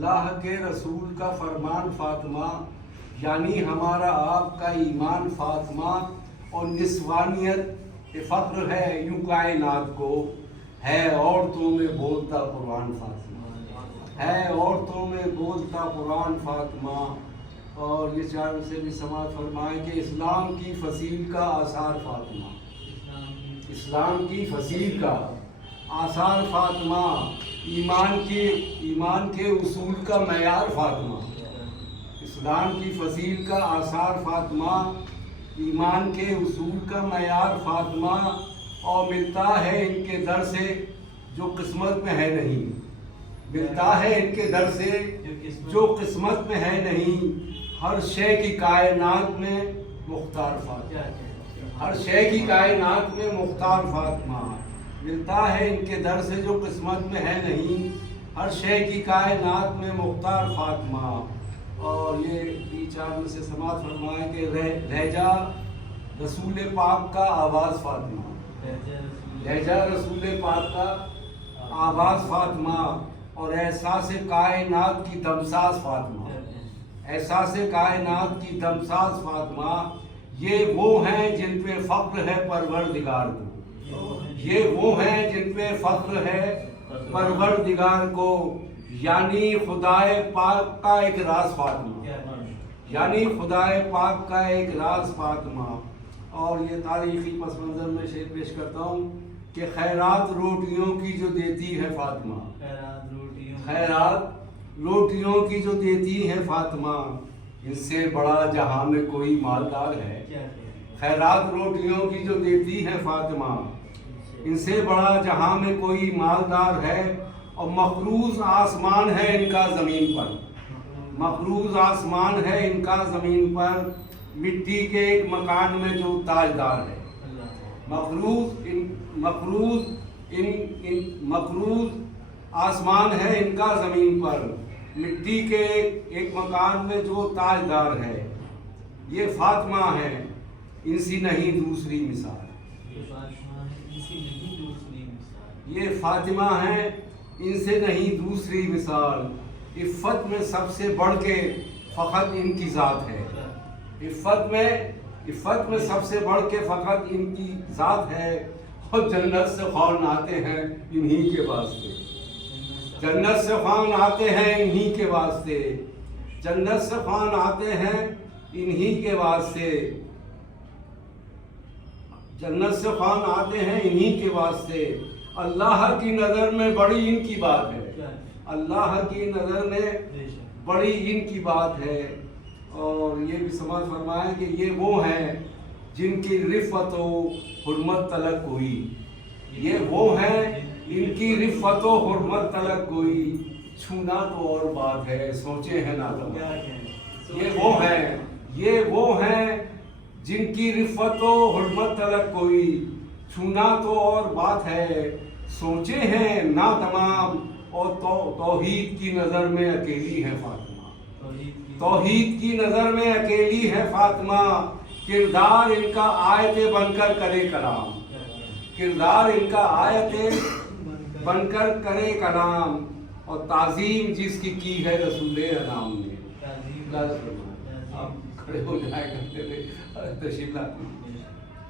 اللہ کے رسول کا فرمان فاطمہ، یعنی ہمارا آپ کا ایمان فاطمہ، اور نسوانیت فخر ہے یوں کائنات کو، ہے عورتوں میں بولتا قرآن فاطمہ، ہے عورتوں میں بولتا قرآن فاطمہ۔ اور یہ چار سے بھی سماعت فرمائیں کہ اسلام کی فصیل کا آثار فاطمہ، اسلام کی فصیل کا آثار فاطمہ، ایمان کے اصول کا معیار فاطمہ، اسلام کی فصیل کا آثار فاطمہ، ایمان کے اصول کا معیار فاطمہ، اور ملتا ہے ان کے در سے جو قسمت میں ہے نہیں، ملتا ہے ان کے در سے جو قسمت میں ہے نہیں، ہر شے کی کائنات میں مختار فاطمہ، ہر شے کی کائنات میں مختار فاطمہ، ملتا ہے ان کے در سے جو قسمت میں ہے نہیں، ہر شے کی کائنات میں مختار فاطمہ۔ اور یہ چار میں سے سماعت فرمائے کہ لہجہ رسول پاک کا آواز فاطمہ، لہجہ رسول پاک کا آواز فاطمہ، اور احساس کائنات کی دمساز فاطمہ، احساس کائنات کی دمساز فاطمہ۔ یہ وہ ہیں جن پہ فخر ہے پروردگار کو، یہ وہ ہیں جن پہ فخر ہے پروردگار کو، یعنی خدائے پاک کا ایک راز فاطمہ، یعنی خدائے پاک کا ایک راز فاطمہ۔ اور یہ تاریخی پس منظر میں شعر پیش کرتا ہوں کہ خیرات روٹیوں کی جو دیتی ہے فاطمہ، خیرات روٹیوں کی جو دیتی ہے فاطمہ، ان سے بڑا جہاں میں کوئی مالدار ہے، خیرات روٹیوں کی جو دیتی ہے فاطمہ، ان سے بڑا جہاں میں کوئی مالدار ہے، اور مقروض آسمان ہے ان کا زمین پر، مقروض آسمان ہے ان کا زمین پر، مٹی کے ایک مکان میں جو تاجدار ہے، مقروض آسمان ہے ان کا زمین پر، مٹی کے ایک مکان میں جو تاجدار ہے، یہ فاطمہ ہے ان سی نہیں دوسری مثال، یہ فاطمہ ہے ان سے نہیں دوسری مثال، عفت میں سب سے بڑھ کے فقط ان کی ذات ہے، عفت میں سب سے بڑھ کے فقط ان کی ذات ہے، اور جنت سے خوان آتے ہیں انہی کے واسطے، جنت سے خوان آتے ہیں انہی کے واسطے، جنت سے خوان آتے ہیں انہی کے واسطے، جنت سے خوان آتے ہیں انہی کے واسطے۔ اللہ کی نظر میں بڑی ان کی بات ہے، اللہ کی نظر میں بڑی ان کی بات ہے۔ اور یہ بھی سماعت فرمائیں کہ یہ وہ ہیں جن کی رفعت و حرمت تلک ہوئی، یہ وہ ہیں ان کی رفعت و حرمت تلک ہوئی، چھونا تو اور بات ہے سوچے ہیں نا تمام، یہ وہ ہیں جن کی رفعت و حرمت تلک ہوئی، چھونا تو اور بات ہے سوچے ہیں نا تمام، اور توحید کی نظر میں اکیلی ہے فاطمہ، توحید کی نظر میں اکیلی ہے فاطمہ، کردار ان کا آیت بن کر کرے کلام، کردار ان کا آیت بن کر کرے کلام، اور تعظیم جس کی ہے رسول انام نے، آپ کھڑے ہو جائے کرتے تھے تشریف لاتے،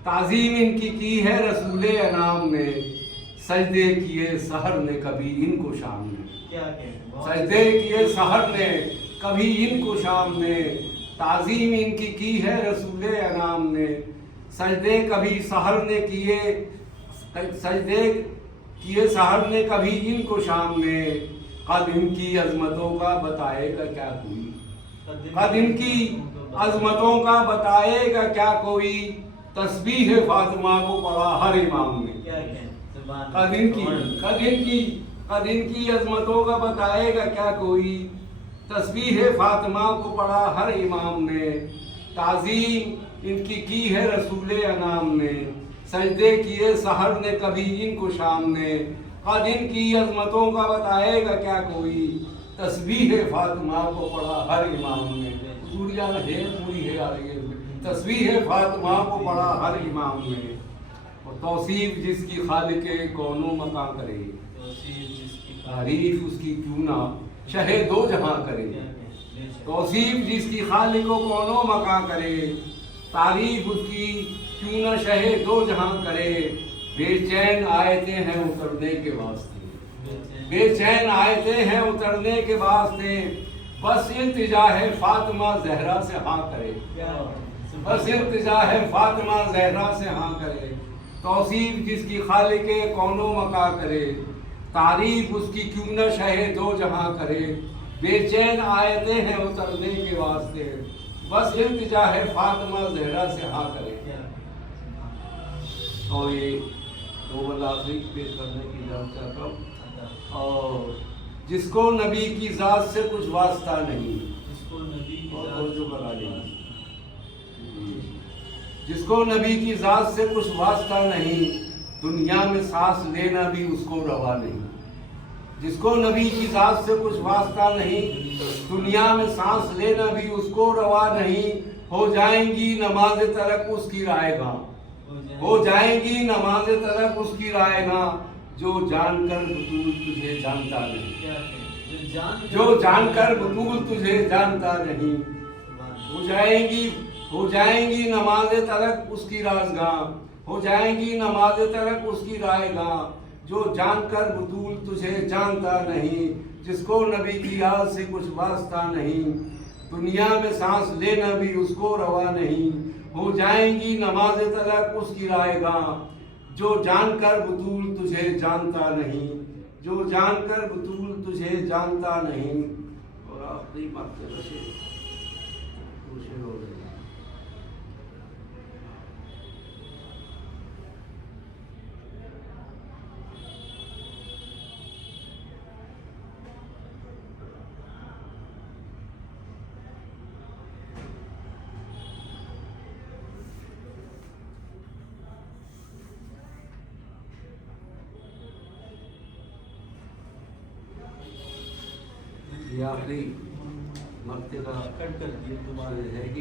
تعظیم ان کی ہے رسول انام نے، سجدے کیے سحر نے کبھی ان کو شام نے، سجدے کیے سحر نے کبھی ان کو شام نے، تعظیم ان کی ہے رسول انام نے، سجدے کبھی سحر نے کیے، سجدے کیے سحر نے کبھی ان کو شام نے، قد ان کی عظمتوں کا بتائے گا کیا کوئی، قد ان کی عظمتوں کا بتائے گا کیا کوئی، تسبیح فاطمہ کو پڑھا ہر امام نے، قد ان کی عظمتوں کا بتائے گا کیا کوئی، تسبیح فاطمہ کو پڑھا ہر امام نے، تعظیم ان کی ہے رسول انام نے، سجدے کیے سحر نے کبھی ان کو شام نے، قد ان کی عظمتوں کا بتائے گا کیا کوئی، تسبیح فاطمہ کو پڑھا ہر امام نے، پوری ہے آ رہی ہے، تسبیح فاطمہ کو پڑھا ہر امام نے، اور توصیف جس کی خالق کونوں مکان کرے، تعریف اس کی کیوں نہ شہ دو جہاں کرے، توصیف جس کی خالق و کون و مکاں کرے، تعریف اس کی کیوں نہ شہ دو جہاں کرے، بے چین آیتیں ہیں اترنے کے واسطے، بے چین آیتیں ہیں اترنے کے واسطے، بس التجا ہے فاطمہ زہرا سے ہاں کرے، بس التجا ہے فاطمہ زہرا سے ہاں کرے، توصیف جس کی خالق کون و مکاں کرے، تعریف اس کی کیوں نہ شہ دو جہاں کرے، بے چین آیتیں ہیں اترنے کے واسطے، بس التجا ہے فاطمہ زہرا سے ہاں کرے۔ اور یہ دو بلاغی پیش کرنے کی اجازت چاہتا ہوں۔ اور جس کو نبی کی ذات سے کچھ واسطہ نہیں، جس کو نبی کی ذات سے کچھ واسطہ نہیں، دنیا میں سانس لینا بھی اس کو روا نہیں، جس کو نبی کی ذات سے کچھ واسطہ نہیں، دنیا میں سانس لینا بھی اس کو روا نہیں، ہو جائیں گی نماز ترک اس کی رائے گاں، ہو جائیں گی نماز ترک اس کی رائے گاں، جو جان کر بطول تجھے جانتا نہیں، جو جان کر بطول تجھے جانتا نہیں، ہو جائیں گی نماز ترک اس کی رازگاہ، ہو جائیں گی نماز ترک اس کی رائے گاہ، جو جان کر بطول تجھے جانتا نہیں، جس کو نبی کی یاد سے کچھ واسطہ نہیں، دنیا میں سانس لینا بھی اس کو روا نہیں، ہو جائیں گی نماز تلک اس کی رائے گاہ، جو جان کر بطول تجھے جانتا نہیں، جو جان کر بطول تجھے جانتا نہیں۔ اور آخری مقصد ہو گئی۔ یہ آخری مرتبہ ہے کہ